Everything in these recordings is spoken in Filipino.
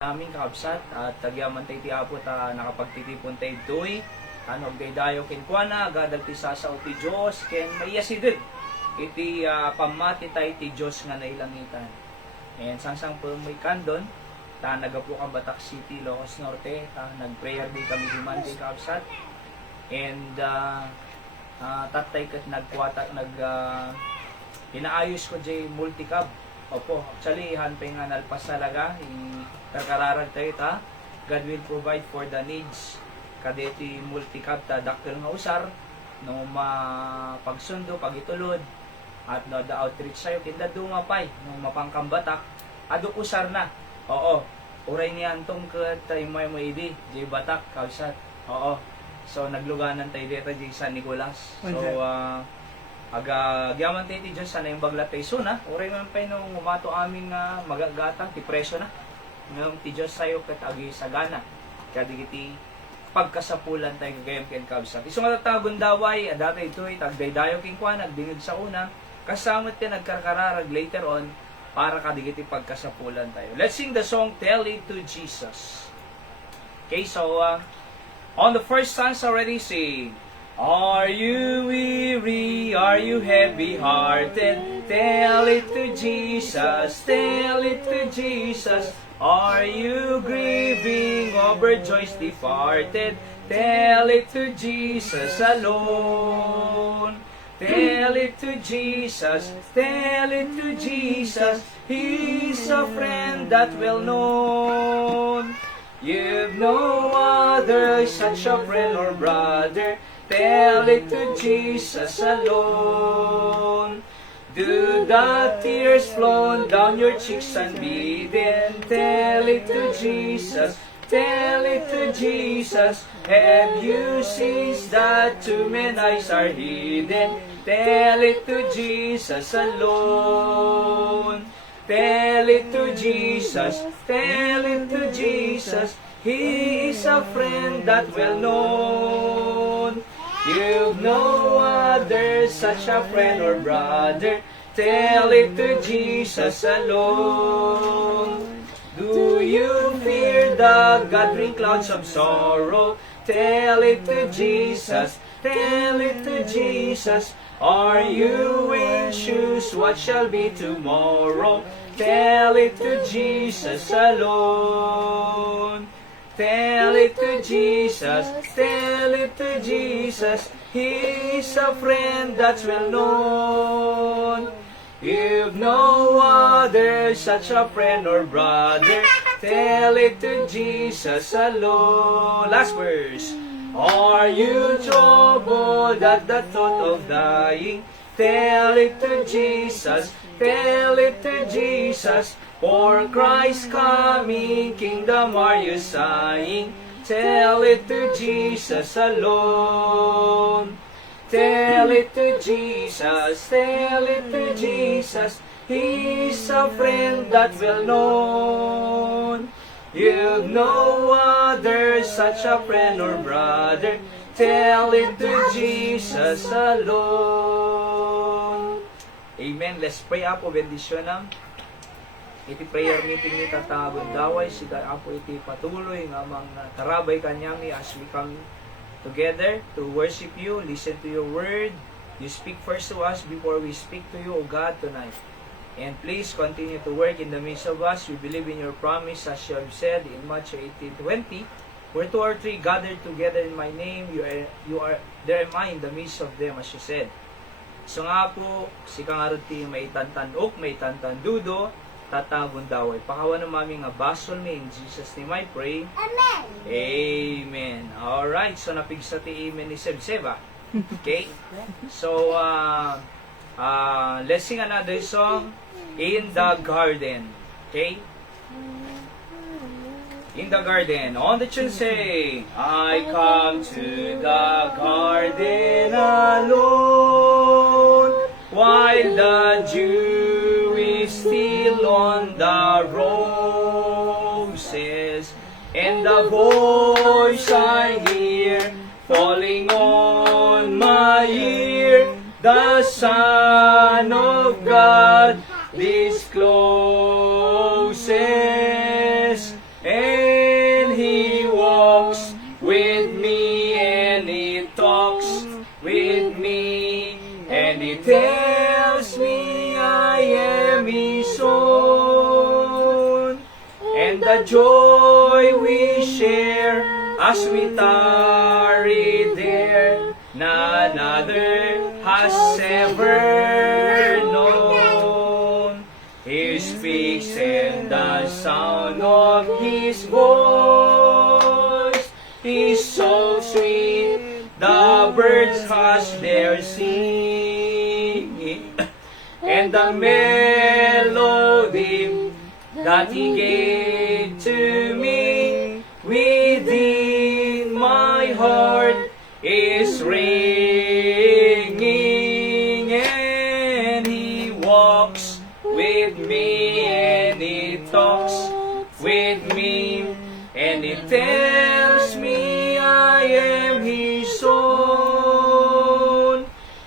Aming kaabsat at tagyaman tayo ti apo ta nakapagtitipon tayo doy anog day dayo kinkwana gadagti sa ti Diyos ken maiyasidid iti pamati tayo ti Diyos nga nailangitan. And sangsang po may kandon ta nagapo ka Batak City, Ilocos Norte, ta nagprayer day kami duman day kaabsat. And tatay kat inaayos ko jay multicab. Opo, actually, hanpay nga nalpas talaga. Kakararag tayo ta. God will provide for the needs. Kadeti multicab ta daktil nga usar. No mapagsundo, pagitulod. At no the outreach sayo. Kinda dumapay. No mapangkambatak. Aduk usar na. Oo. Uray ni Antong katay may maidi. Jay Batak, kausat. Oo. So, nagluganan tayo dito jay San Nicolas. So, gyaman tayo ti Diyos sana yung baglat tayo suna. Uray man pa nung umato aming magagatang, ti preso na. Ngayon ti Diyos sayo kat agi sagana. Kaya digiti pagkasapulan tayo gagayam ken kabsat. Isong atatagon daway, adata ito tagdaydayo kinkwan, nagdingid sa una. Kasamot yan nagkarkararag later on para kadigiti pagkasapulan tayo. Let's sing the song, Tell It to Jesus. Okay, so on the first stanza already sing. Are you weary? Are you heavy-hearted? Tell it to Jesus, tell it to Jesus. Are you grieving over joys departed? Tell it to Jesus alone. Tell it to Jesus, tell it to Jesus. He's a friend that well known. You've no other such a friend or brother. Tell it to Jesus alone. Do the tears flow down your cheeks unbidden? Tell it to Jesus, tell it to Jesus. Have you seen that too many eyes are hidden? Tell it to Jesus alone. Tell it to Jesus, tell it to Jesus. He is a friend that well known. You've no other such a friend or brother. Tell it to Jesus alone. Do you fear the gathering clouds of sorrow? Tell it to Jesus, tell it to Jesus. Are you anxious what shall be tomorrow? Tell it to Jesus alone. Tell it to Jesus, tell it to Jesus. He's a friend that's well known. You've no other such a friend or brother. Tell it to Jesus alone. Last verse. Are you troubled at the thought of dying? Tell it to Jesus, tell it to Jesus. For Christ coming, kingdom are you sighing? Tell it to Jesus alone. Tell it to Jesus, tell it to Jesus. He's a friend that well known. You've no other such a friend or brother. Tell it to Jesus alone. Amen. Let's pray Apo bendisyonam. Iti prayer meeting ni tatagon daway sida Apo iti patuloy nga mga karabay kanyami as we come together to worship you, listen to your word. You speak first to us before we speak to you, O God, tonight. And please continue to work in the midst of us. We believe in your promise as you have said in Matthew 18:20. Where two or three gathered together in my name, you are there am I in the midst of them, as you said. So nga po, si kangaruti may tantanok, may tantandudo, tatagon daway. Pakawan ng mami nga basol mi. In Jesus' name I pray. Amen. Amen. Alright, so napigsa ti amen ni Sebseba. Okay? So, let's sing another song, In the Garden. Okay? In the garden. On the tune say, I come to the garden alone, while the dew is still on the roses, and the voice I hear falling on my ear, the Son of God discloses, and the joy we share as we tarry there, none other has ever known. He speaks and the sound of His voice is so sweet, the birds hush their singing, and the melody that He gave to me within my heart is ringing, and He walks with me and He talks with me, and He tells me I am His own,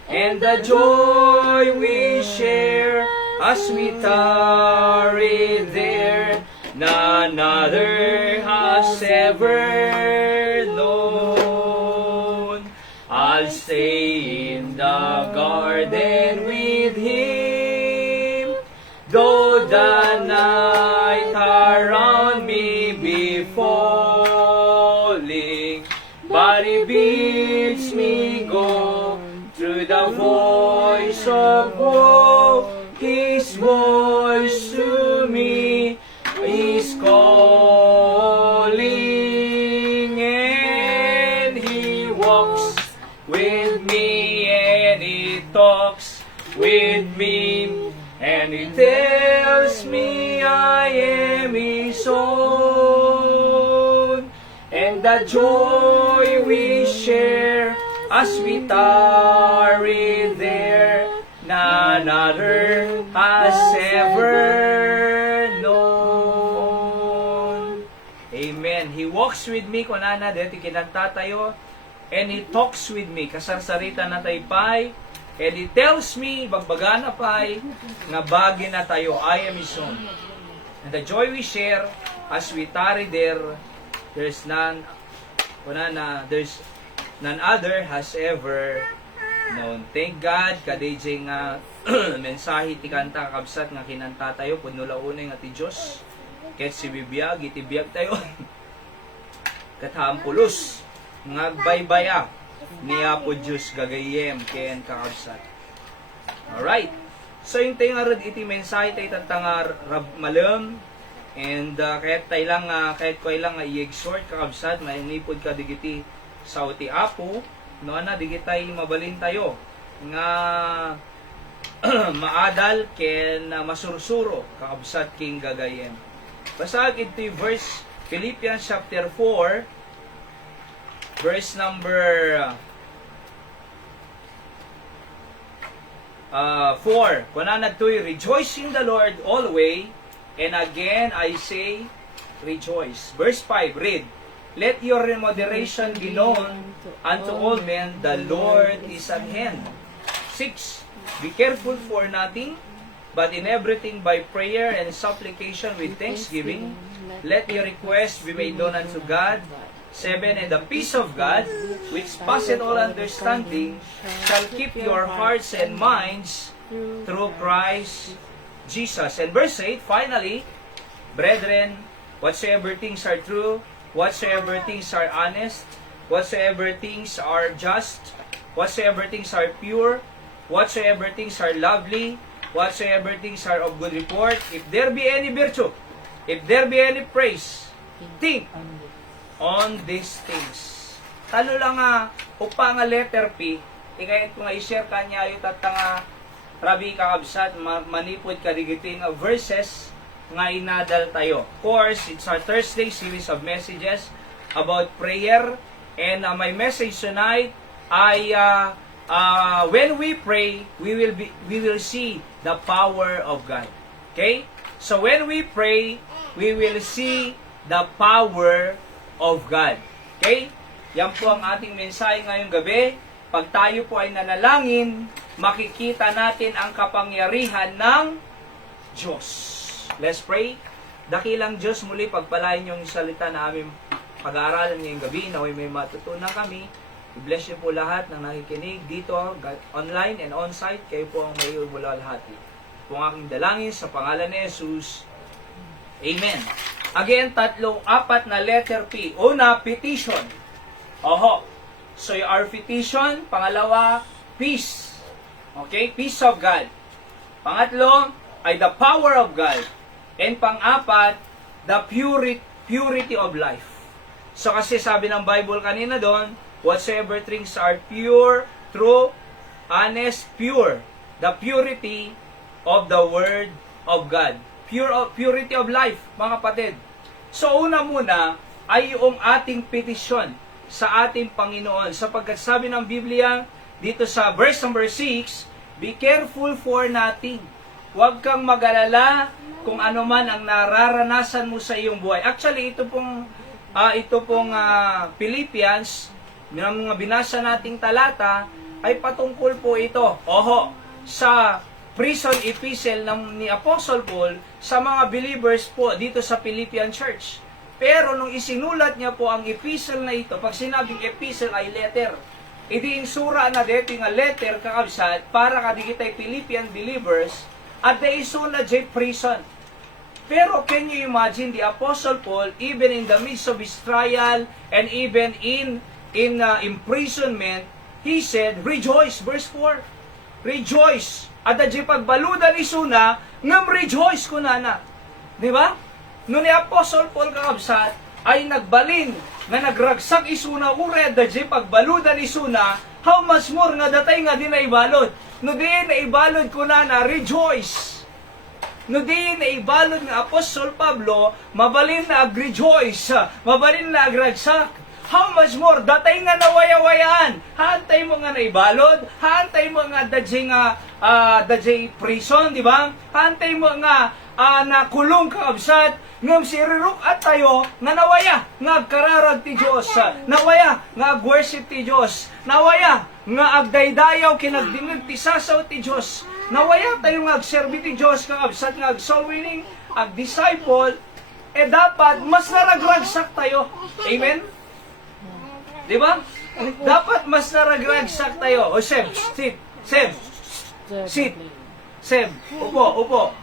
and the joy we share as we tarry there, none other has ever known. I'll stay in the garden with Him, though the night around me be falling, but He bids me go through the voice of woe. His voice to me is calling, and He walks with me and He talks with me, and He tells me I am His own, and the joy we share as we tarry there, none other has ever known. Amen. He walks with me, kunana, dito kinanta tayo, and He talks with me, kasarsarita na tayo pay, and He tells me, bagbaga na pay, nga bagi na tayo, I am His own. And the joy we share as we tarry there, there's none, kunana, there's none other has ever known. Thank God, kadijing mensahe ti kanta kabsat nga kinanta tayo, puno launay nga ti Diyos. Ket si bibiyag, itibiyag tayo. Kathampulos, ngagbaybaya, niya po Diyos gagayem, ken kakabsat. Alright. So yung tayo nga rin iti mensahe tayo tantangar malam, and kahit tayo lang, kahit ko lang i-exhort kakabsat, mainipod ka digiti sa uti apo, no na digitay mabalin tayo nga maadal ken masursuro kakabsat king gagayem. Basag iti verse Philippians chapter 4 verse number 4. Kunan nagtoy, rejoice in the Lord always, and again I say rejoice. Verse 5, read, let your moderation be known unto all men, the Lord is at hand. 6. Be careful for nothing, but in everything by prayer and supplication with thanksgiving, let your requests be made known unto God. 7. And the peace of God, which passeth all understanding, shall keep your hearts and minds through Christ Jesus. And verse 8, finally, brethren, whatsoever things are true, whatsoever things are honest, whatsoever things are just, whatsoever things are pure, whatsoever things are lovely, whatsoever things are of good report, if there be any virtue, if there be any praise, think on these things. Talo lang upang letter P, ikayat ko nga i-share kanya yung tatanga rabi kakabsat, manipod kadigiting verses nga inadal tayo. Of course, it's our Thursday series of messages about prayer, and my message tonight ay when we pray, we will see the power of God. Okay? So when we pray, we will see the power of God. Okay? Yan po ang ating mensahe ngayong gabi. Pag tayo po ay nanalangin, makikita natin ang kapangyarihan ng Diyos. Let's pray. Dakilang Diyos, muli pagpalain yung salita na aming pag-aaralan ngayong gabi, naway may matutunan kami. I-bless niyo po lahat ng nakikinig dito, online and on-site. Kayo po ang may umulahati. Po ang aking dalangin sa pangalan ni Jesus. Amen. Again, apat na letter P. Una, petition. Oho. So, our petition. Pangalawa, peace. Okay? Peace of God. Pangatlo, ay the power of God. And pang-apat, the purity of life. So, kasi sabi ng Bible kanina doon, whatsoever things are pure, true, honest, pure. The purity of the Word of God. Purity of life, mga kapatid. So, una muna ay yung ating petisyon sa ating Panginoon. Sapagkat sabi ng Biblia, dito sa verse number 6, be careful for nothing. Huwag kang mag-alala kung ano man ang nararanasan mo sa iyong buhay. Actually, ito pong Philippians, ng mga binasa nating talata, ay patungkol po ito. Oho, sa prison epistle ni Apostle Paul sa mga believers po dito sa Philippian Church. Pero nung isinulat niya po ang epistle na ito, pag sinabing epistle ay letter, idiing sura na dito nga letter kakabsat para kadigitay Philippian believers at the isuna J prison. Pero can you imagine the Apostle Paul, even in the midst of his trial and even in imprisonment, he said, rejoice, verse 4, rejoice. At the pagbaludan isuna, ngam rejoice ko na. Di ba? No ni Apostle Paul kakabsat, ay nagbalin, nga nagragsak isuna, ure at the pagbaludan isuna, how much more nga datay nga di na ibalod. No di na ibalod ko na rejoice. No di na ibalod nga Apostle Pablo, mabalin na ag-rejoice, mabalin na agragsak. How much more? Datay nga nawaya-wayaan. Hantay mo nga naibalod. Hantay mo nga dajay prison, di ba? Hantay mo nga nakulong kaabsat. Ngam siriruk at tayo nga nawaya nga agkararag ti Diyos. Nawaya nga agworship ti Diyos. Nawaya nga agdaydayaw kinagdingag ti sasaw ti Diyos. Nawaya tayo nga agserbi ti Diyos kaabsat nga ag-soul winning, ag-disciple. Dapat mas naragragsak tayo. Amen? Di ba? Dapat mas naragragsak tayo. O, Seb, sit. Seb, sit. Seb, upo.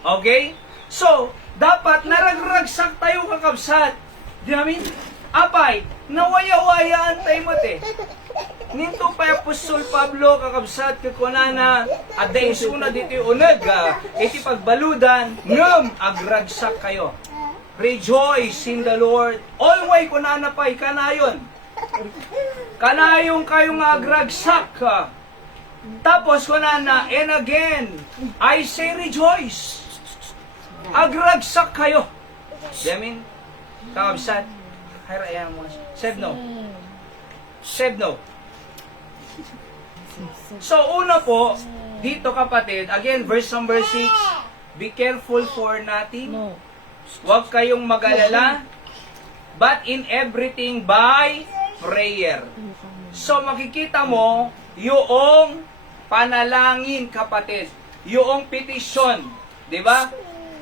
Okay? So, dapat naragragsak tayo kakabsat. Di namin? Apay, nawaya-wayaan tayo mati. Ninto pa Apostol Pablo kakabsat kakunana at dahil suna dito unag iti pagbaludan ngam agragsak kayo. Rejoice in the Lord. Always ko nanapay kanayon. Kanayong kayong agragsak ka. Tapos ko na, and again, I say rejoice. Agragsak kayo. Demin, kakabsat. Hayrayan mo. Seb no. So, una po, dito kapatid, again, verse number 6, be careful for nothing. Huwag kayong mag-alala, but in everything by prayer. So makikita mo, yung panalangin kapatid, yung petition, di ba?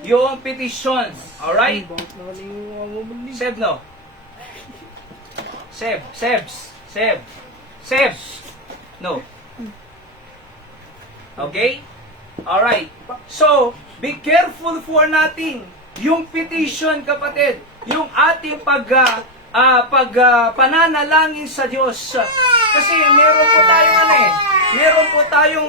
Yung petition, alright? Seb no? Seb. No. Okay? Alright. So, be careful for nothing. Yung petition, kapatid, yung ating pananalangin sa Diyos. Kasi meron po tayong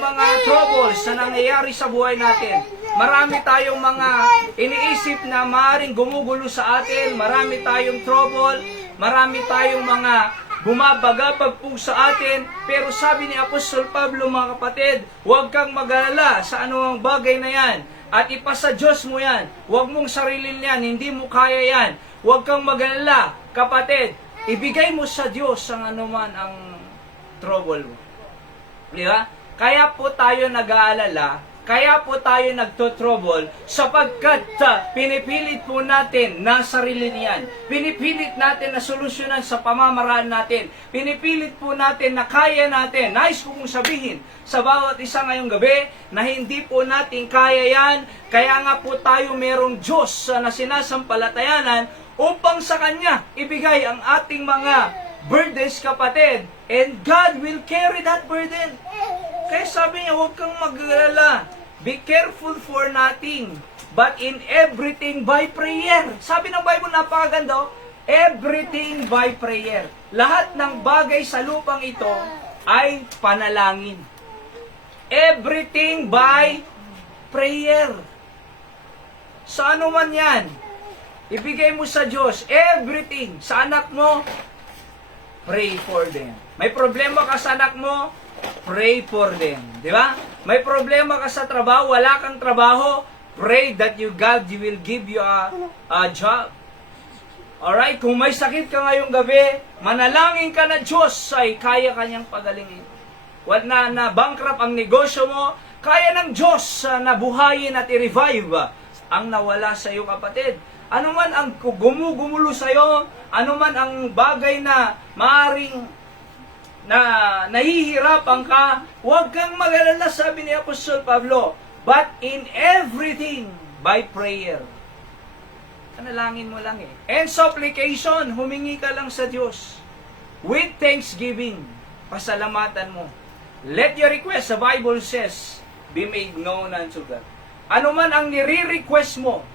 mga troubles na nangyayari sa buhay natin. Marami tayong mga iniisip na maaaring gumugulo sa atin. Marami tayong trouble. Marami tayong mga bumabagabag po sa atin, pero sabi ni Apostol Pablo, mga kapatid, huwag kang mag-alala sa anumang bagay na yan, at ipasa Diyos mo yan. Huwag mong sarili yan, hindi mo kaya yan. Huwag kang mag-alala, kapatid, ibigay mo sa Diyos ang anuman ang trouble mo. Di ba? Kaya po tayo nag-aalala, kaya po tayo nagtotrouble sapagkat pinipilit po natin na sarili niyan. Pinipilit natin na solusyonan sa pamamaraan natin. Pinipilit po natin na kaya natin. Nais ko kong sabihin sa bawat isa ngayong gabi na hindi po natin kaya yan. Kaya nga po tayo merong Diyos na sinasampalatayanan upang sa Kanya ibigay ang ating mga burdens, kapatid. And God will carry that burden. Kaya sabi niya, huwag kang mag-alala. Be careful for nothing, but in everything by prayer. Sabi ng Bible, napakaganda, everything by prayer. Lahat ng bagay sa lupang ito ay panalangin. Everything by prayer. Sa ano man yan, ibigay mo sa Diyos. Everything. Sa anak mo, pray for them. May problema ka sa anak mo, pray for them. Di ba? May problema ka sa trabaho, wala kang trabaho, pray that God will give you a job. Alright? Kung may sakit ka ngayong gabi, manalangin ka na Diyos ay kaya kanyang pagalingin. Wala na bankrupt ang negosyo mo, kaya ng Diyos na buhayin at i-revive ang nawala sa iyo, kapatid. Ano man ang gumugumulo sa iyo, ano man ang bagay na maaring na nahihirapan ka, huwag kang mag-alala, sabi ni Apostol Pablo, but in everything by prayer. Kanalangin mo lang eh. And supplication, humingi ka lang sa Diyos. With thanksgiving, pasalamatan mo. Let your request, the Bible says, be made known unto God. Ano man ang nire-request mo,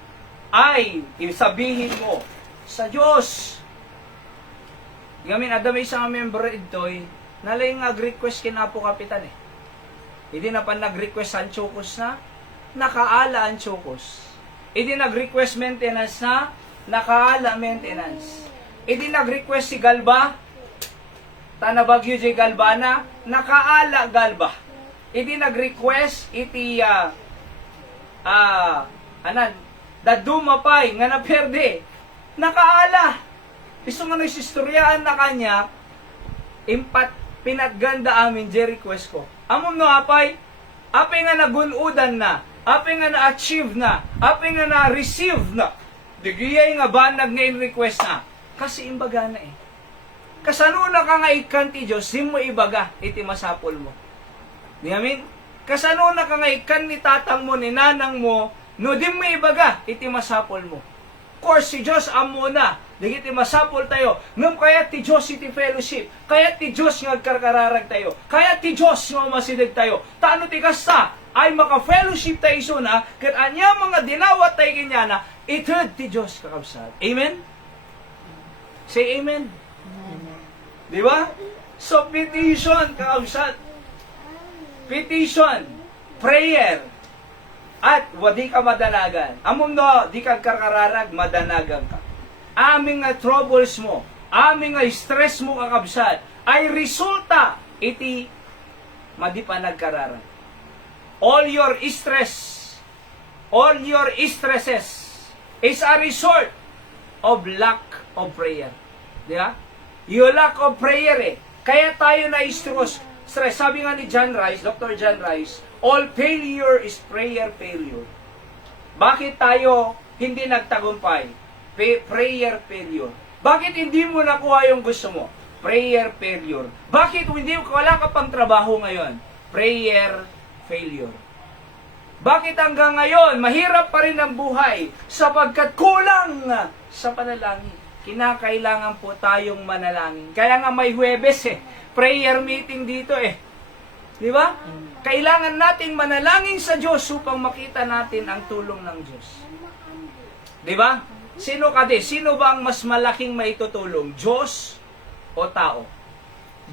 ay isabihin mo sa Diyos. Ngamin, adamay sa member ito'y nalay nga request kinapo kapitan eh. Hindi na pa nag-request ang chokos na, nakaala ang chokos. Hindi nag-request maintenance na, nakaala maintenance. Hindi nag-request si Galba, tanabagyo di Galba na, nakaala Galba. Hindi nag-request, iti, dadumapay, nga naperde, nakaala. Iso nga nagsistoryaan na kanya, pinagganda amin, di request ko. Amom no apay nga nagunudan na, apay nga na-achieve na, apay nga na-receive na, digiyay nga banag nga in-request na. Kasi imbaga na eh. Kasano na ka nga ikan ti Diyos, di mo ibaga, iti masapol mo. Di amin? Kasano na ka nga ikan ni tatang mo, ni nanang mo, no di mo ibaga, iti masapol mo. Of course, si Diyos amo na, digiti masapol tayo, ngam kaya ti Diyos iti fellowship, kaya ti Diyos nga karkararag tayo, kaya ti Diyos nga masidig tayo, taano ti kasta, ay maka-fellowship tayo iso na, kat anya mga dinawat tayo kanya itod ti Diyos kakabsat. Amen? Say amen. Di ba? So, petition, kakabsat. Petition, prayer, at wadi ka madanagan. Among no, di ka karkararag, madanagan ka. Aming nga troubles mo, aming nga stress mo kakabsat, ay resulta iti madi pa nagkararag. All your stresses is a result of lack of prayer. Di ba? You lack of prayer eh. Kaya tayo na stress. Sabi nga ni John Rice, Dr. John Rice, all failure is prayer failure. Bakit tayo hindi nagtagumpay? Prayer failure. Bakit hindi mo nakuha yung gusto mo? Prayer failure. Bakit wala ka pang trabaho ngayon? Prayer failure. Bakit hanggang ngayon, mahirap pa rin ang buhay sapagkat kulang sa panalangin. Kinakailangan po tayong manalangin. Kaya nga may Huwebes prayer meeting dito Di ba? Kailangan nating manalangin sa Diyos upang makita natin ang tulong ng Diyos. Di ba? Sino ba ang mas malaking maitutulong? Diyos o tao?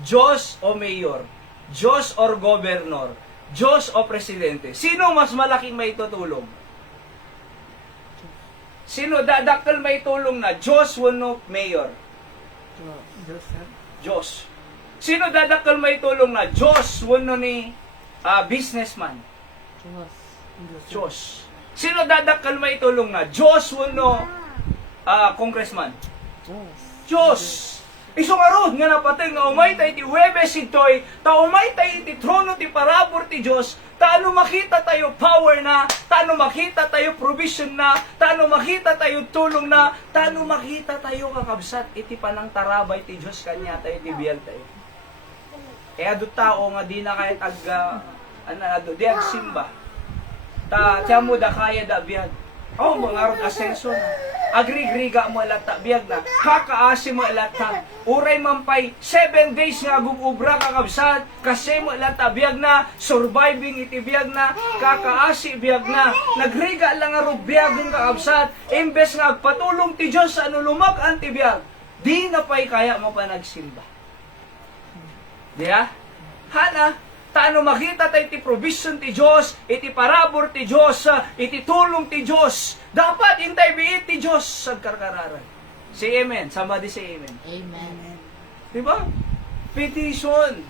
Diyos o mayor? Diyos o gobernador? Diyos o presidente? Sino mas malaking maitutulong? Sino dadakkel maitulong na? Diyos o no mayor? Diyos. Sino dadakkel maitulong na? Diyos o no ni businessman? Diyos. Sino dadakkel maitulong na? Diyos o no congressman? Diyos. Isungarod nga napatay nga umay tayo ti Huwebes ito'y, ta umay tayo ti trono ti parabor ti Diyos, taano makita tayo power na, taano makita tayo provision na, taano makita tayo tulong na, taano makita tayo kakabsat, iti panang tarabay ti Diyos kanya tayo, ti biyal tayo. Kaya do tao nga di na kahit di simba. Tiyan mo da kaya da biyag. Oh, mga arog asenso na. Agri-griga mo lata, biyag na. Kakaasi mo lata. Uray mampay, 7 days nga gugubra kakabsat. Kasi mo lata, biyag na. Surviving iti biyag na. Kakaasi biyag na. Nagriga lang arog biyag ng kakabsat. Imbes nga patulong ti Diyos sa anulumag ang ti biyag. Di na pa'y kaya mo pa nagsimba. Diya? Hana, taano makita tayo iti provision ti Diyos, iti parabor ti Diyos, iti tulong ti Diyos. Dapat intay biit ti Diyos sa karkararan. Say amen. Somebody say amen. Amen. Diba? Petition.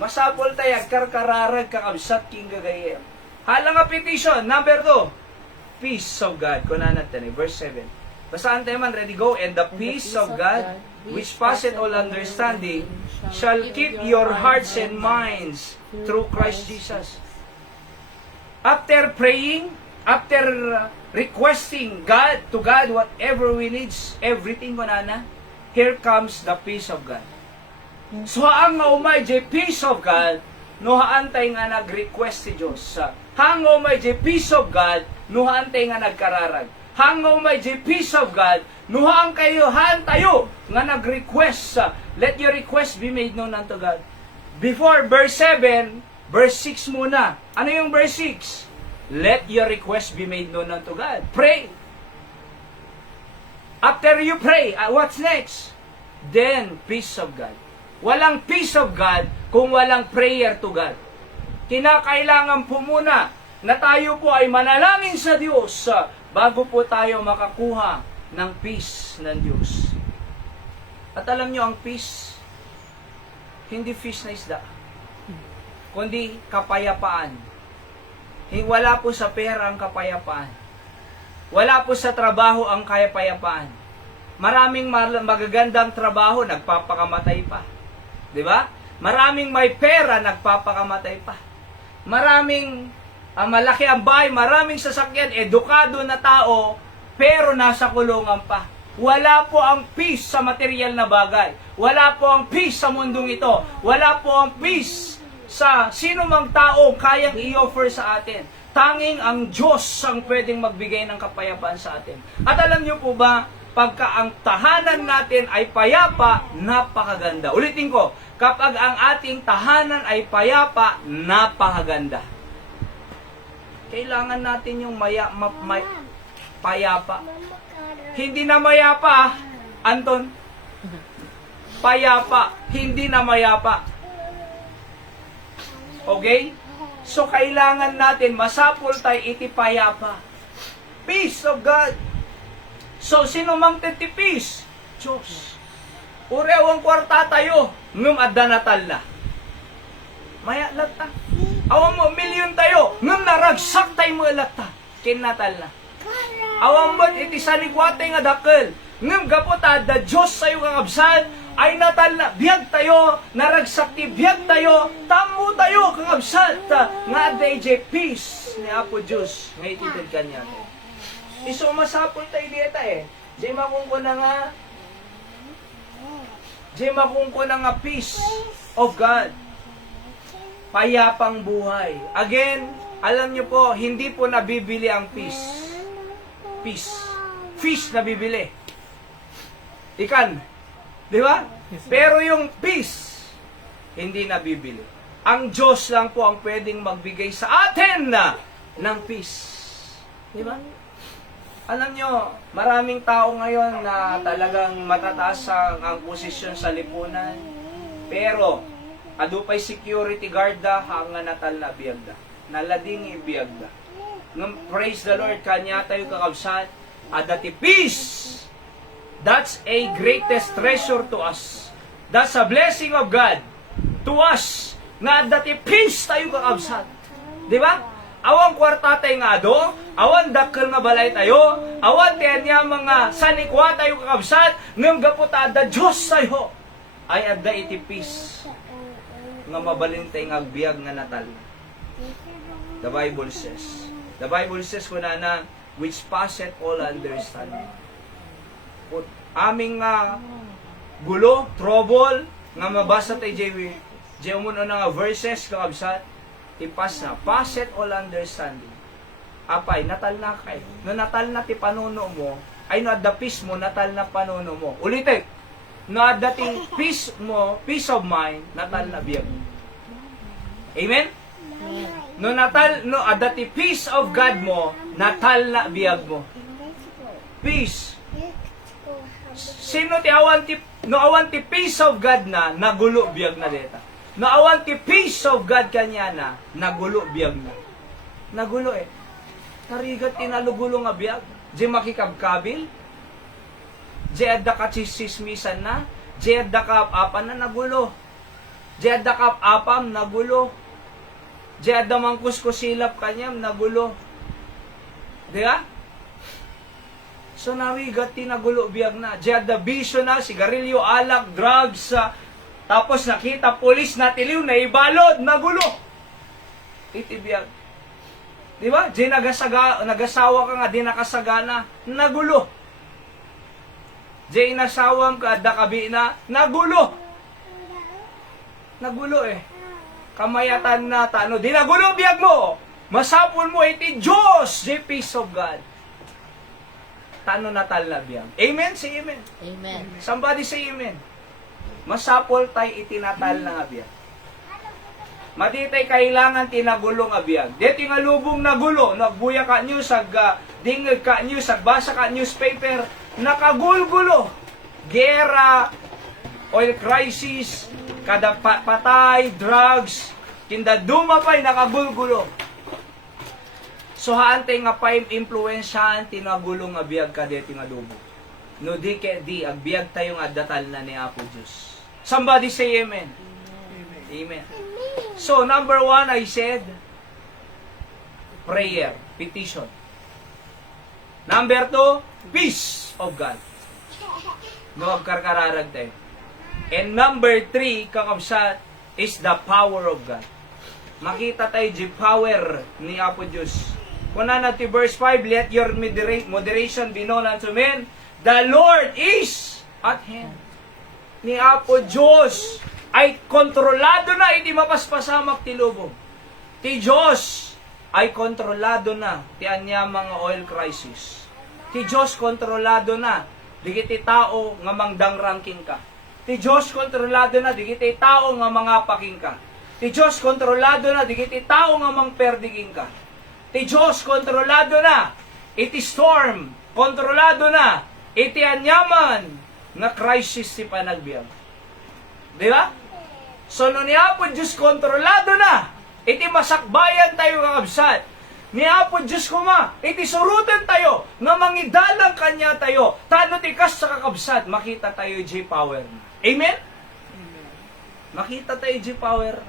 Masapol tayo karkararan kakabsat king gagayem. Hala nga petition. Number 2. Peace of God. Kunan natin verse 7. Basaan tayo man. Ready, go. And the peace of God, which passeth all understanding, shall keep your hearts and minds through Christ Jesus. After praying, after requesting to God whatever we need, everything ko na, here comes the peace of God. So ang maumay the peace of God, nuhaan tayo nga nag-request si Diyos. Hang maumay the peace of God, nuhaan tayo nga nagkararag. Hang maumay the peace of God, nuhaan kayo, haan tayo nga nag-request. Let your request be made known unto God. Before verse 7, verse 6 muna. Ano yung verse 6? Let your request be made known unto God. Pray. After you pray, what's next? Then, peace of God. Walang peace of God kung walang prayer to God. Kinakailangan po muna na tayo po ay manalangin sa Diyos bago po tayo makakuha ng peace ng Diyos. At alam nyo, ang peace, hindi fish na isda, kundi kapayapaan. Wala po sa pera ang kapayapaan. Wala po sa trabaho ang kapayapaan. Maraming magagandang trabaho, nagpapakamatay pa. Di ba? Maraming may pera, nagpapakamatay pa. Maraming malaki ang bahay, maraming sasakyan, edukado na tao, pero nasa kulungan pa. Wala po ang peace sa material na bagay. Wala po ang peace sa mundong ito. Wala po ang peace sa sino mang tao kayang i-offer sa atin. Tanging ang Diyos ang pwedeng magbigay ng kapayapaan sa atin. At alam niyo po ba, pagka ang tahanan natin ay payapa, napakaganda. Ulitin ko, kapag ang ating tahanan ay payapa, napakaganda. Kailangan natin yung payapa. Hindi na mayapa, Anton. Payapa, hindi na mayapa. Okay? So, kailangan natin, masapol tayo itipayapa. Peace of God. So, sino mang titipis? Diyos. Urewang kwarta tayo, ngum adda natal na. Maya lata. Awang mo, milyon tayo, ngum naragsak tayo mo lata. Kinatal na. Awang mo, iti saligwate nga dakil. Ngum gapot adda Diyos sa'yo kang absad, ay natal na. Biyag tayo, naragsak ti biyag tayo, tamo tayo kang absad. Nga adda peace ni Apo Diyos. Nga ititid kanya. Iso masapol tayo dito Di makungko na nga peace of God. Payapang buhay. Again, alam nyo po, hindi po nabibili ang peace. Peace. Fish nabibili. Ikan. Di ba? Pero yung peace, hindi nabibili. Ang Diyos lang po ang pwedeng magbigay sa atin ng peace. Di ba? Alam nyo, maraming tao ngayon na talagang matataas ang posisyon sa lipunan. Pero, adupay security guard hanga natal na biyagda. Nalading ibiyagda. Praise the Lord, kanya tayo kakabsat. Adati peace. That's a greatest treasure to us. That's a blessing of God to us. Nga adati peace tayo kakabsat. Di ba? Awan kwarta tayo nga do, awan dakkel nga balay tayo, awan tiyan mga salikwa tayo kakabsat, ngam gaputa adda Diyos tayo, ay adda iti peace nga mabalin tayo nga agbiag nga natal. The Bible says kunana, which passeth all understanding. Aming gulo, trouble, nga mabasa tayo Diyan mo na nga verses kakabsat, ipas na, passeth all understanding. apay, natal na kay. No natal na ti panuno mo, ay no adda peace mo, natal na panuno mo. Ulitin, no adda ti peace mo, peace of mind, natal na biyag mo. Amen? No natal, no adda ti peace of God mo, natal na biyag mo. Peace. Sino ti awan ti, no awan ti peace of God na, nagulo biyag na deta. No awan ti peace of God kanya na, nagulo biyag na. Nagulo eh. Narigat tinalugulo nga biyag. Di makikabkabil. Di adda ka chismismisan na. Di adda ka apan na nagulo. Di adda ka apam nagulo. Di adda mangkuskusilap kanyam nagulo. Di ba? So narigat tinagulo biyag na. Di adda bisyo na, sigarilyo, alak, drugs, tapos nakita pulis na tiliw na ibalod, nagulo. Iti biyag. Di ba? Di nagasawa ka nga, di nakasagana, nagulo. Di inasawam ka, dakabi na, nagulo. Nagulo eh. Kamayatan na, tano, di nagulo biyag mo. Masapon mo, iti Diyos, the peace of God. Tano natal na biyag. Amen? Say amen. Amen. Somebody say amen. Masapol tayo itinatal na nga biyag. Matitay kailangan tinagulong abiyag. Dito nga lubong nagulo, nagbuya ka nyo, dingag ka nyo, basa ka newspaper, nakagulgulo. Gera, oil crisis, kada patay, drugs, kinda dumapay, nakagulgulo. So haantay nga pa impluensyahan, tinagulong abiyag ka dito nga lubong. No di ke di, agbiag tayo nga datal na ni Apo Diyos. Somebody say amen. Amen. So, number 1, I said, prayer, petition. Number 2, peace of God. No, karkararag tayo. And number 3, kakabsat, is the power of God. Makita tayo the power ni Apo Diyos. Kuna na ti verse 5, let your moderation be known unto men. The Lord is at hand. Ni Apo Diyos ay kontrolado na, hindi mapaspasamak ti lubong. Ti Diyos ay kontrolado na, ti anya mga oil crisis. Ti Diyos kontrolado na, digiti tao nga mangdang ranking ka. Ti Diyos kontrolado na, digiti tao nga mga paking ka. Ti Diyos kontrolado na, digiti tao nga mang perdiging ka. Ti Diyos kontrolado na, iti storm, kontrolado na, iti anyaman nga crisis si panagbiag. Di ba? So, no ni Apo Diyos kontrolado na, iti masakbayan tayo kakabsat. Ni Apo Diyos kuma, iti surutan tayo, nga mangidalang kanya tayo. Tano tikas sa kakabsat, makita tayo J-Power. Amen? Makita tayo J-Power.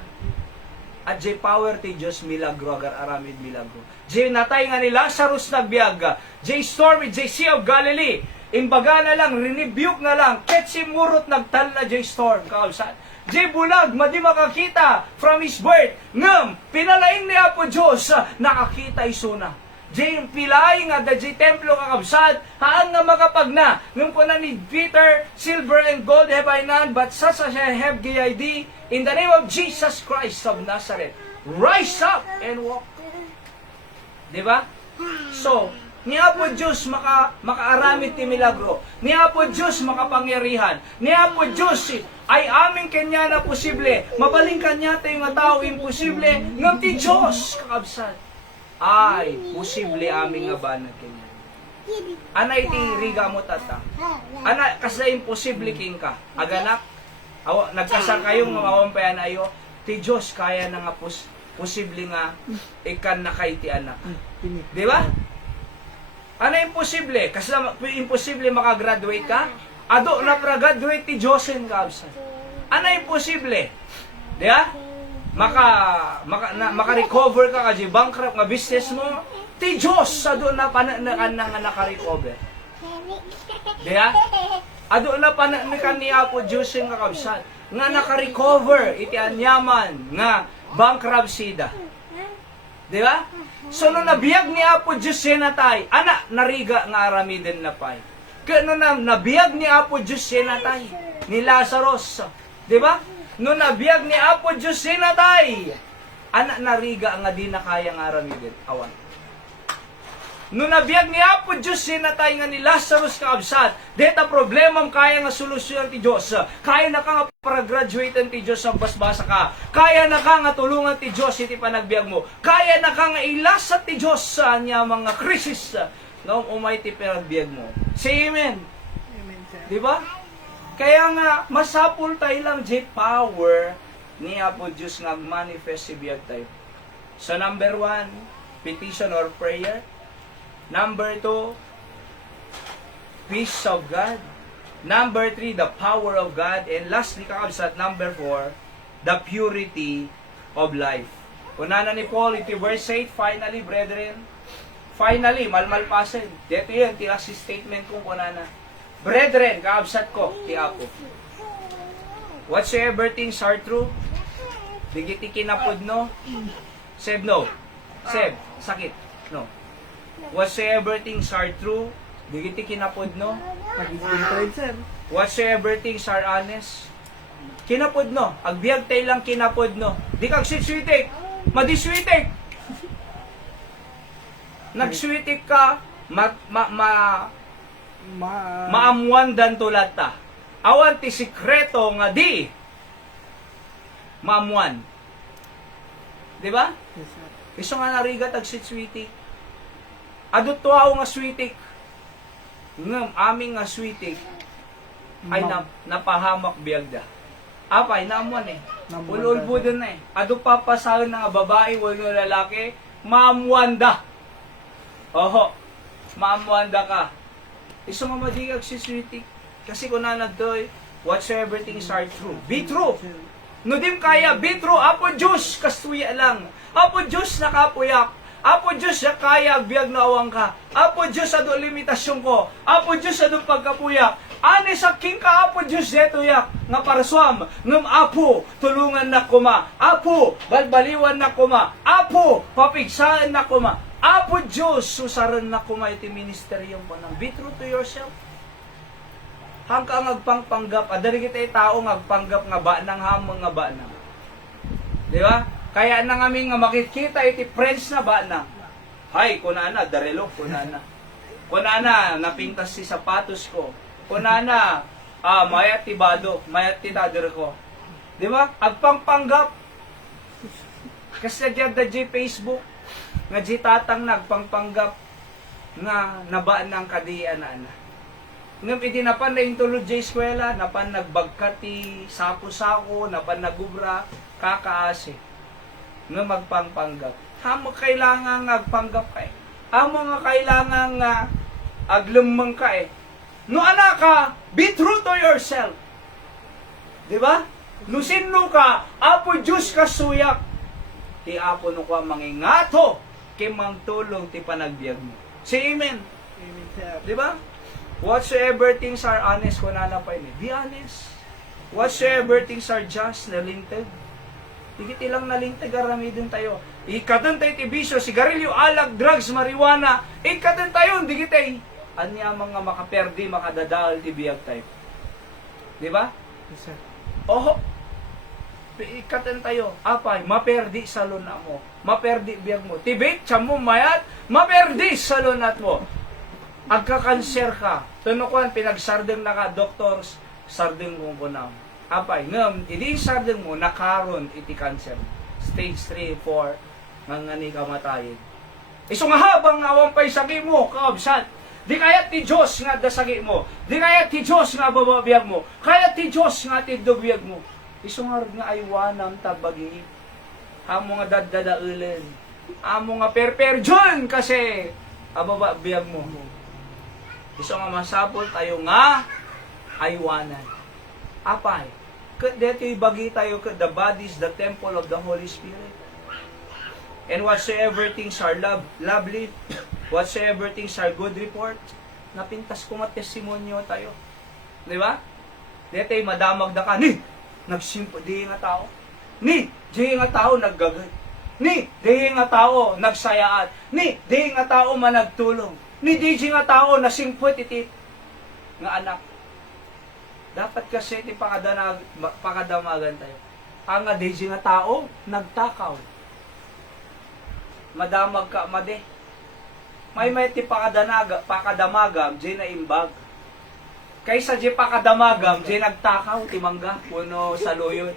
At J-Power ti Diyos milagro, agar aramid milagro. J-natay nga ni Lazarus nagbiaga. J-stormy, J-Sea of Galilee. Imbaga na lang, rinibuke na lang, ketsimurot nagtal na J-storm, kakabsat. J-bulag, madi makakita from his birth. Ngam, pinalaing ni Apo Diyos, nakakita isuna. J-pilay nga, da J-templo kakabsat, haan nga makapagna. Ngam ko na ni Peter, silver and gold have I none, but such as I have GID, in the name of Jesus Christ of Nazareth, rise up and walk. Diba? So, ni Apo Diyos makaaramid ti milagro. Ni Apo Diyos makapangyarihan. Ni Apo Diyos ay aming kanya na posible. Mabaling kanya tayo nga tao imposible. Ngam ti Diyos kakabsat ay posible aming nga banag kanya. Anay ti riga mo tata. Ana kasla imposible king ka. Aganak, nagkasar kayong mawampayan ayo. Ti Diyos kaya na nga posible nga ikan na kay ti anak. Di ba? Ano imposible? Kasi imposible makagraduate ka? Ado na pra-graduate ti Diyosen ka. Ano imposible? Di ba? Maka-recover ka kasi bankrupt nga business mo. Ti Diyos ado na nga naka-recover. Di ba? Ado na pananakan ni Apo Diyosen ka kabsat. Nga naka-recover iti anyaman nga bankruptcy da. Di ba? So, no nabiyag ni Apo Diyos senatay, anak, nariga nga aramiden na pay. Kaya no nabiyag ni Apo Diyos senatay, ni Lazarus, di ba? No nabiyag ni Apo Diyos senatay, anak, nariga nga di na kaya nga aramiden. Awan. No nabiyag ni Apo Diyos sinatay nga ni Lazarus kaabsat. Deta problemam kaya nga solusyon ti Diyos. Kaya na ka nga para-graduate ti Diyos sa basbasa ka. Kaya na ka nga tulungan ti Diyos iti panagbiag mo. Kaya na ka nga ilasat ti Diyos sa niya mga krisis. Noong umay ti panagbiag mo. Say amen. Amen, sir. Di ba? Kaya nga, masapul tayo lang di power ni Apo Diyos nga manifest si biyag tayo. So number 1, petition or prayer. Number 2, peace of God. Number 3, the power of God. And lastly, kakabsat, number 4, the purity of life. Unana ni Paul, iti verse 8, finally, brethren, finally, malmalpasin. Dito yan, si statement kong kunana. Brethren, kakabsat ko, ti Apo. Whatsoever things are true, digiti kinapod no, Seb no. Seb, sakit. No. Whatsoever things are true, digiti kinapod no. Pag-isip sir. Whatsoever things are honest, kinapod no. Agbiag tay lang kinapod no. Di kag sweetik, madisweetik. Nagsweetik ka, maamuan dan tulata. Awan ti sikreto nga di maamuan. Di ba? Yes, sir. Iso nga narigat ag sweetik. Adot to ako nga sweetik. Ngam, aming nga sweetik ay napahamak biyagda. Apay, naamuan eh. Ululbo din na eh. Ado papasahan nga babae, wala lalaki, maamuanda. Oho, maamuanda ka. Iso nga madigag si sweetik. Kasi kung nanagdoy, whatsoever things are true. Be true. No dim kaya, be true. Apo Diyos, kastuya lang. Apo Diyos, nakapuyak. Apo Diyos, siya kaya agbiag na awang ka. Apo Diyos, ado limitasyon ko. Apo Diyos, ado pagkapuyak. Ani sa king ka, Apo Diyos, deto yak. Nga paraswam, ngam Apo, tulungan na kuma. Apo, balbaliwan na kuma. Apo, papigsaan na kuma. Apo Diyos, susaran na kuma iti ministeryong ko nang. Be true to yourself. Hangka ang agpangpanggap, adari kita tao nga agpanggap nga ba nang hamang nga ba nang. Di ba? Kaya na nga makikita iti friends na ba na. Hay, kunana, darelo, kunana. Kunana, napintas si sapatos ko. Kunana, mayat ti bado, mayat ti dader ko. Di ba? Agpangpanggap. Kasi dyan da Facebook, nga di tatang nagpangpanggap nga naba ng kadian na. Ngam iti napan na intulod di eskwela, napan nagbagkati, sako-sako, napan nagubra, kakaasi. Nga magpangpanggap. Hamo kailangan nga agpanggap ka eh. Hamo nga kailangan nga aglumang ka eh. No anak ka, be true to yourself. Di ba? No sino ka, Apo Diyos ka suyak. Ti Apo no ka mangingato, kimang tulong ti panagbiag mo. Say amen. Amen, sir. Di ba? Whatsoever things are honest, kung nanapay ni, be honest. Whatsoever things are just, nalintag. Higit ilang nalintag, arami din tayo. Ikatan tayo tibisyo, sigarilyo, alag, drugs, marijuana. Ikatan tayo, digit ay. Anya mga makaperdi, makadadal, tibiyag tayo. Di ba? Yes, sir. Oho. Ikatan tayo. Apay, maperdi sa luna mo. Maperdi biyag mo. Tibit, mo mayat, maperdi sa lunat mo. Agka-cancer ka. Tunukuan, pinagsardeng na ka, doctors, sardeng kong kunam. Apay, ngam, hindi sardeng mo, nakaron iti cancer. Stage 3, 4, nga ni kamatayin. Iso nga habang awang pa'y sagi mo, kaabsat. Di kaya ti Diyos nga dasagi mo. Di kaya ti Diyos nga bababiyag mo. Kaya ti Diyos nga ti dubiyag mo. Iso nga aywanam tabagi. Amo nga daddadaulin. Amo nga perperjon kasi abababiyag mo. Iso nga masapol tayo nga aywanan. Apay, dito ibagi tayo, the body is the temple of the Holy Spirit. And whatsoever things are lovely, whatsoever things are good report, napintas ko nga testimonyo tayo. Di ba? Dito madamag na ka, ni, nagsimpo, di nga tao. Ni, di nga tao naggagay. Ni, di nga tao nagsayaat. Ni, di nga tao managtulong. Ni, di nga tao nasingput iti nga anak. Dapat kasi iti pakadamagan tayo. Ang nga di nga tao nagtakaw. Madamag ka, made. may ti pakadamagam, di na imbag. Kaysa di pakadamagam, di nagtakaw, timangga, puno sa luyoy.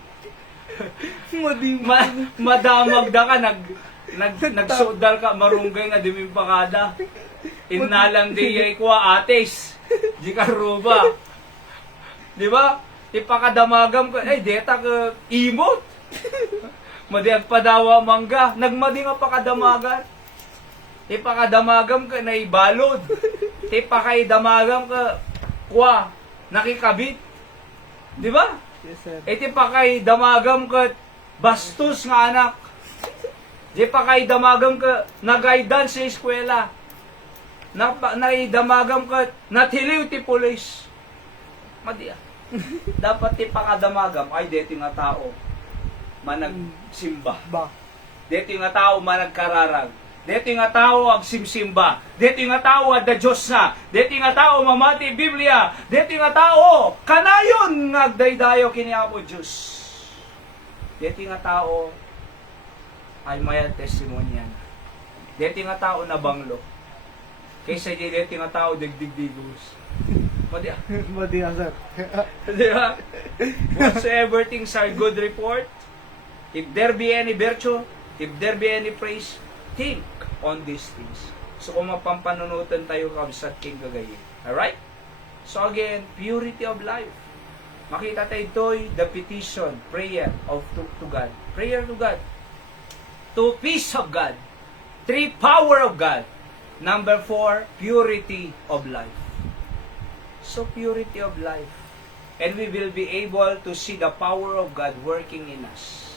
Madamag da ka, nagsudal ka, marunggay nga diming pakada. Inalang di yay kwa ates, di ka ruba. Di ba? Ti pakadamagam ka, deta ka imot. Madiang padawa mangga, nagmadi nga pakadamagan. Ti pakadamagam ka na ibalod. Ti pakadamagam ka kwa nakikabit. Di ba? Yes, sir. Ti pakadamagam ka bastos nga anak. Ti pakadamagam ka nagaydan sa eskwela. Naidamagam ka natiliw ti pulis. Madiya. Dapat ti pakadamagam ay deti nga tao managsimba. Ba. Dito nga tao managkararag. Dito nga tao ag simsimba. Dito nga tao ad da Diyos na. Dito nga tao mamati Biblia. Dito nga tao kanayon nga agdaydayo kini Apo Diyos. Dito nga tao ay mayad testimonyan. Dito nga tao na banglo. Kaysa dito nga tao digdigdigos. Madya. Madi sir. Di ba? Whatsoever things are good report, if there be any virtue, if there be any praise, think on these things. So kung mapampanunutan tayo kabisat king gagayin. Alright? So again, purity of life. Makita tayo ito'y the petition, prayer to God. Prayer to God. 2, peace of God. 3, power of God. Number 4, purity of life. So purity of life. And we will be able to see the power of God working in us.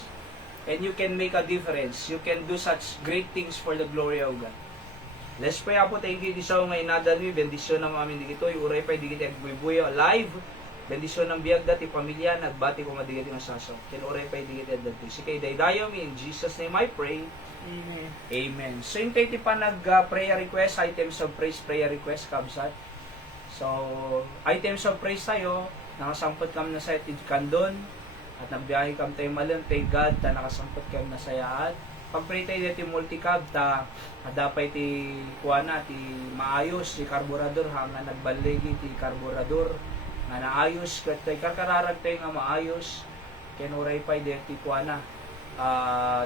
And you can make a difference. You can do such great things for the glory of God. Let's pray po tayo di sa ngayon nadalwi. Bendisyon ng amin dito. Uray pa di kita agbubuyo live. Bendisyon ng biyag dati pamilya. Nagbati ko madigit yung sasaw. Kinuray pa di kita dati. Si kay daydayo in Jesus name I pray. Amen. Amen. So yung tayo pa nag-prayer request, items of praise, prayer request, kabsat. So, items of praise tayo, nakasampot kam na sa kandon, at nagbiyahe kam tayo malang, thank God, ta nakasampot kam na sayaan. Pag-pray tayo dito multi-cab, ta adapay ti kuana, ti maayos, ti karburador, hanga nagbaligi, ti karburador, nga naayos, kat tayo karkararag tayo nga maayos, kinuray pa dito ti kuana,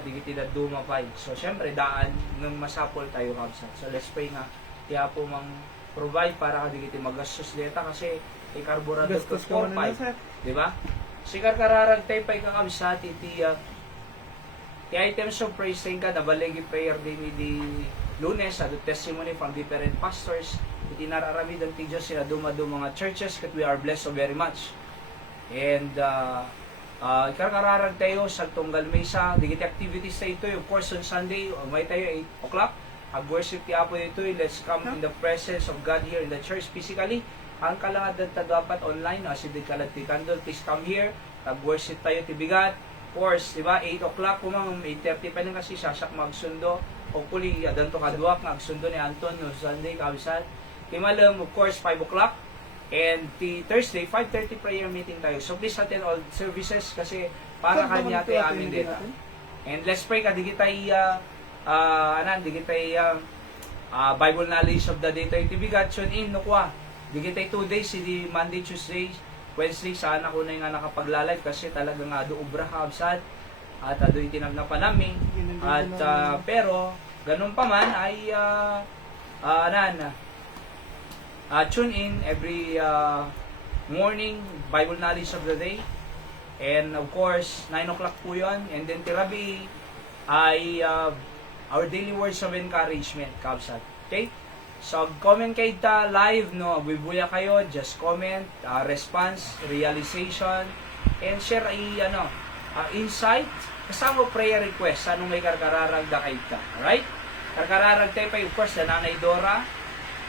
digitidad dumapay. So, syempre, daan ng masapol tayo kabsat. So, let's pray nga, tiya po mang provide para kadigiti magastos deta kasi karburador Gastos ko ka man na, sir. di ba? Sikar kararag tayo pa ikakabsat iti items of praise tayo ka nabalegi prayer din di Lunes at testimony from different pastors iti nararami ng ti Diyos sila dumado mga churches kat we are blessed so very much and ikarkararag tayo sa tunggal mesa digiti activities tayo ito of course on Sunday may tayo 8 o'clock ag-worship ti Apo dito, let's come in the presence of God here in the church physically. Ang kalangad ng dapat online, as hindi ka ti candle, please come here. Ag-worship tayo ti bigat. Of course, di ba, 8 o'clock, kumang 8:30 pa rin kasi sasak magsundo. Hopefully, adan to kaduak, magsundo ni Anton no Sunday, kabisat. Ti malam, of course, 5 o'clock. And ti Thursday, 5:30 prayer meeting tayo. So please attend all services kasi para kanya ti amin dito. And let's pray ka, di kita Bible knowledge of the day tayo tibigat tune in no kwa di kita 2 days di Monday, Tuesday, Wednesday sana ko na nga nakapagla-live kasi talaga nga do ubra habsat at ado itinag na panami at pero ganun pa man ay tune in every morning Bible knowledge of the day and of course 9 o'clock po yun and then tirabi ay our daily words of encouragement, kabsat. Okay? So, comment kayo ta live, no? Bibuya kayo, just comment, response, realization, and share insight, kasama prayer request, anong may karkararag da kayo ta. Alright? Karkararag tayo pa, of course, na Nanay Dora,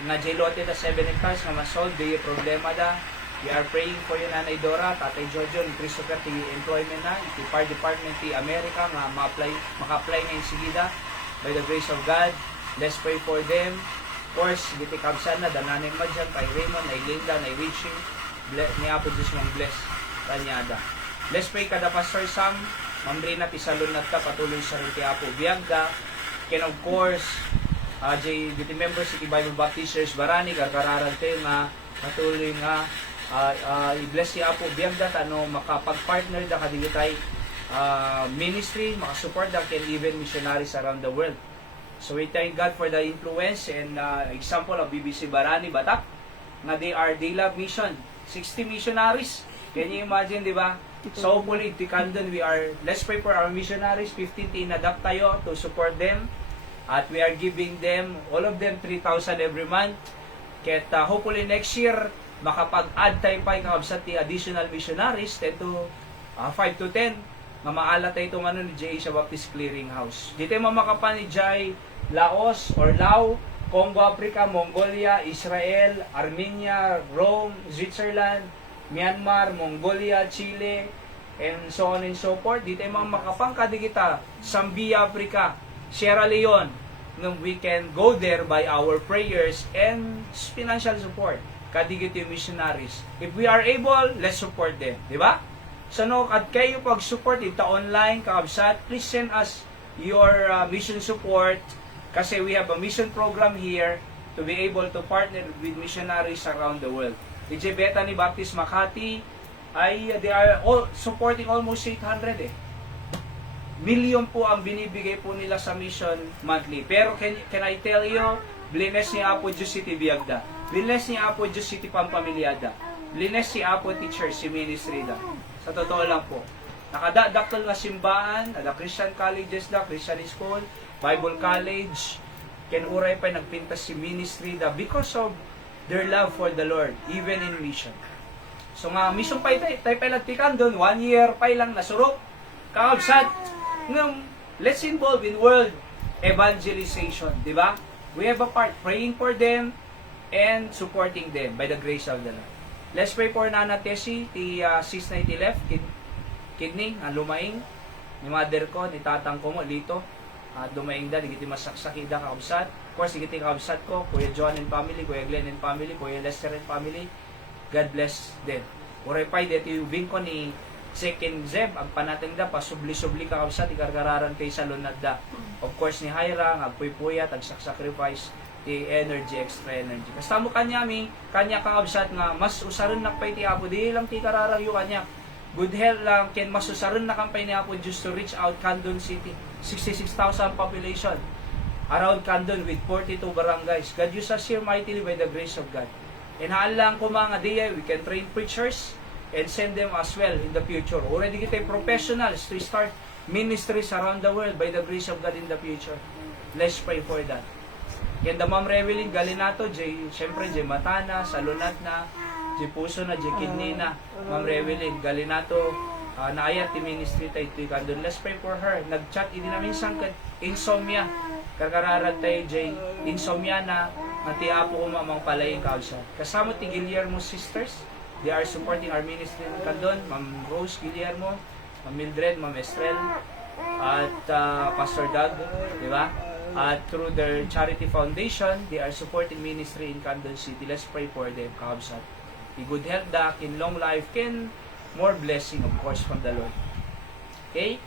na Jailote da 7 hectares, na masolve, di problema da. We are praying for you, Nanay Dora, Tatay Jojo, ni Christopher, ti employment na, ti Fire Department, ti America, nga maka-apply ngayon sigida. By the grace of God, let's pray for them. Of course, giti kabsan na, dananin mo dyan, kay Raymond, kay Linda, kay Richie, ni Apo Diyos mong bless, kanyada. Let's pray kada Pastor Sam, Mamrina, Pisalon na ta, patuloy sa rin ti Apo Biagda, and of course, J member City Bible Baptist Church Barani karkararan tayo nga patuloy nga i-bless si Apo Biagdat makapag-partner da kadigitay ministry, makasupport da can even missionaries around the world. So we thank God for the influence and example of BBC Barani Batak na they love mission. 60 missionaries. Can you imagine, di ba? So hopefully, let's pray for our missionaries. 15 in-adapt tayo to support them. At we are giving them, all of them, 3,000 every month. Kaya hopefully next year, makapag-add tayo pa yung the additional missionaries, 5 to 10, nga maala tayo itong ni J. Asia Baptist Clearinghouse. Dito yung mamakapan ni Jai, Laos or Lao, Congo, Africa, Mongolia, Israel, Armenia, Rome, Switzerland, Myanmar, Mongolia, Chile, and so on and so forth. Dito yung makapang kadigita, Zambia, Africa, Sierra Leone, we can go there by our prayers and financial support. Kadigit yung missionaries. If we are able, let's support them. Di ba? So, at kayo pag-support ito online, kakabsat, please send us your mission support kasi we have a mission program here to be able to partner with missionaries around the world. DJ Bethany Baptist Makati, they are all supporting almost 800 million po ang binibigay po nila sa mission monthly. Pero can I tell you, bless ni Apo Diyos City Biagda. Bless ni Apo Diyos City Pampamilyada. Bless si Apo Teacher, si Ministry da. Sa totoo lang po. Nakadadaktal nga simbahan, ada Christian colleges da, Christian school, Bible college, ken uray pa nagpintas si Ministry da because of their love for the Lord, even in mission. So nga, mission pa tayo palagtikan doon, 1 year pa lang nasurok. Kakabsat, let's involve in world evangelization, di ba? We have a part praying for them and supporting them by the grace of the Lord. Let's pray for Nana Tessie, ti sis na iti left, kidney, lumaing, ni mother ko, ni tatang ko mo, lito, dumaing da, digiti masaksaki da kakabsat. Of course, digiti kakabsat ko, Kuya John and family, Kuya Glenn and family, Kuya Lester and family, God bless them. Uray pa, dito yung ko ni Second Zeb, ang panateng da, pasubli-subli kakabsat, ikarkararan kay salunad da. Of course, ni Hyra, agpuy-puyat, agsak-sacrifice, the energy, extra energy. Basta mo kanya kakabsat nga, mas usarin na pa iti Apo, di lang ti kararang yung kanya. Good health lang, ken mas usarin na kampay ni Apo just to reach out Candon City. 66,000 population around Candon with 42 barangays. God use us here mightily by the grace of God. And haan lang ko mga diya, we can train preachers and send them as well in the future. Already kita professionals to start ministries around the world by the grace of God in the future. Let's pray for that. And the Ma'am Rewelyn Galinato, siyempre, Matana, Salunat na, Puso na, Kidney na, Ma'am Rewelyn Galinato, naayat ti ministry tayo ito ikandun. Let's pray for her. Nag-chat, hindi namin sangkat, insomnia. Karkararag tayo, insomnia na, ti Apo ko mamang palaying kausa. Kasama ti Guillermo Sisters, they are supporting our ministry in Candon, Ma'am Rose Guillermo, Ma'am Mildred, Ma'am Estrel, at Pastor Doug, di ba? At through their charity foundation, they are supporting ministry in Candon City. Let's pray for them, kakabsat. In good health, in long life, can more blessing, of course, from the Lord. Okay?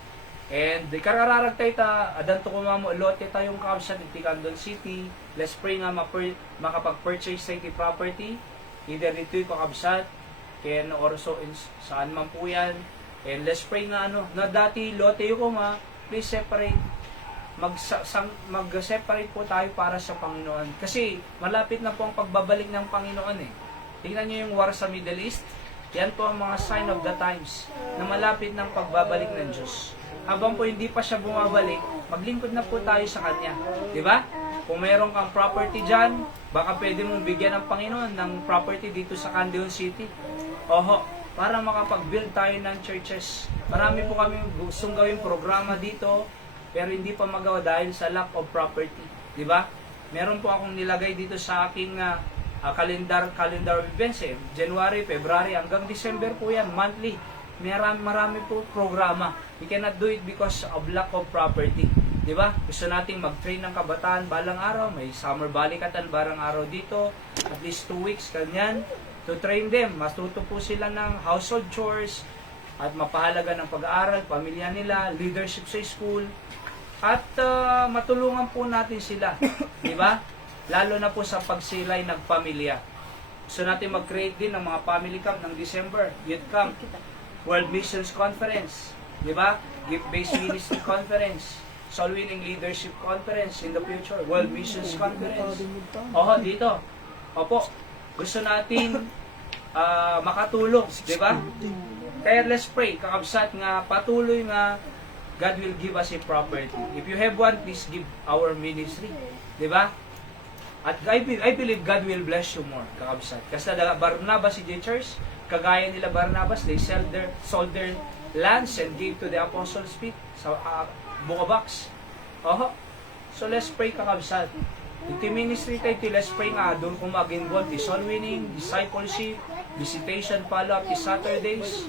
And di karararag tayo adanto ko mga lote tayong kakabsat in Candon City. Let's pray nga makapag-purchase tayo the property. Either dito'y kakabsat, ken or so saan man po yan. And let's pray nga na dati lote ko please separate. Mag-separate po tayo para sa Panginoon. Kasi malapit na po ang pagbabalik ng Panginoon Tingnan nyo yung war sa Middle East. Yan po ang mga sign of the times na malapit ng pagbabalik ng Diyos. Habang po hindi pa siya bumabalik, maglingkod na po tayo sa Kanya. Diba? Kung mayroon kang property dyan, baka pwede mong bigyan ng Panginoon ng property dito sa Candon City. Oho, para makapag-build tayo ng churches. Marami po kami gustong gawing programa dito, pero hindi pa magawa dahil sa lack of property. Diba? Meron po akong nilagay dito sa aking calendar events January, February, hanggang December po yan, monthly. Marami po programa. We cannot do it because of lack of property. Diba? Gusto nating mag-train ng kabataan balang araw, may summer balikatan barang araw dito, at least 2 weeks, kanyan, to train them. Matuto po sila ng household chores, at mapahalaga ng pag-aaral, pamilya nila, leadership sa school, At matulungan po natin sila. Di ba? Lalo na po sa pagsilay ng pamilya. Gusto natin mag-create din ng mga family camp ng December, Youth Camp, World Missions Conference, di ba? Gift-Based Ministry Conference, Soul Winning Leadership Conference in the future, World Missions Conference. Oho, dito. Opo, gusto natin makatulong, di ba? Kaya let's pray, kakabsat nga patuloy nga God will give us a property. If you have one, please give our ministry. Di ba? At I believe God will bless you more, kakabsat. Kasi Barnabas si Church, kagaya nila Barnabas, they sold their lands and gave to the apostles' feet sa Bukabox. Oho. So let's pray, kakabsat. Iti ministry tayo, let's pray nga doon kung mag-involve di soul winning, discipleship, visitation, follow-up, di Saturdays.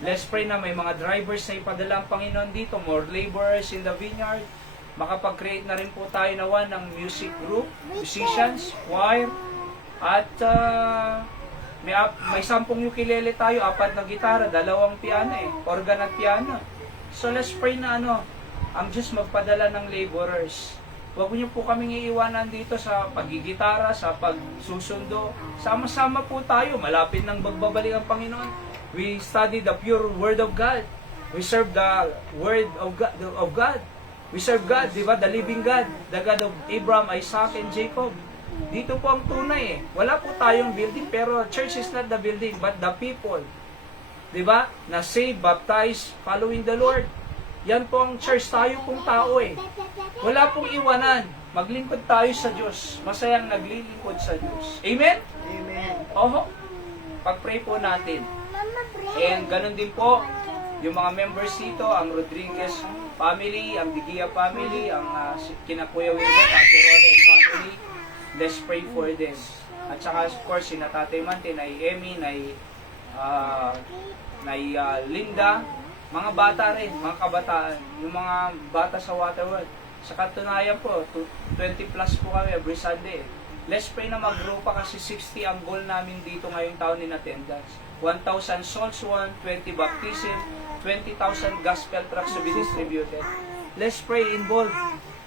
Let's pray na may mga drivers na ipadala ang Panginoon dito, more laborers in the vineyard. Makapag-create na rin po tayo nawa ng music group, musicians, choir, at may 10 ukulele tayo, 4 na gitara, 2 piano organ at piano. So let's pray na ang Diyos magpadala ng laborers. Huwag niyo po kaming iiwanan dito sa paggigitara, sa pagsusundo. Sama-sama po tayo, malapit nang magbabalik ang Panginoon. We study the pure Word of God. We serve the Word of God. We serve God, di ba? The living God. The God of Abraham, Isaac, and Jacob. Dito po ang tunay Wala po tayong building, pero church is not the building, but the people. Di ba? Na saved, baptized, following the Lord. Yan po ang church, tayo pong tao Wala pong iwanan. Maglingkod tayo sa Diyos. Masayang naglilingkod sa Diyos. Amen? Amen. Oho. Pag-pray po natin. And ganun din po, yung mga members dito, ang Rodriguez family, ang Digia family, ang kina Kuya Wilbert, Ate Role and family. Let's pray for them. At saka of course, si Tatay Mante, na Emmy, na Linda, mga bata rin, mga kabataan, yung mga bata sa Waterworld. Sa katunayan po, 20 plus po kami every Sunday. Let's pray na mag-grow pa kasi 60 ang goal namin dito ngayong taon in attendance. 1,000 souls won, 20 baptism, 20,000 gospel tracts to be distributed. Let's pray, involved.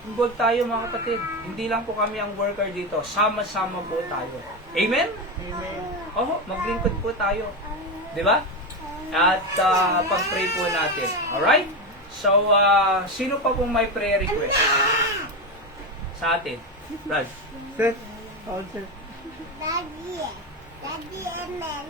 Involved tayo mga kapatid. Hindi lang po kami ang worker dito. Sama-sama po tayo. Amen? Amen. Oho, maglingkod po tayo. Di ba? At pag-pray po natin. Alright? So, sino pa pong may prayer request? Sa atin. Brad. Sir. All sir. Daddy, amen.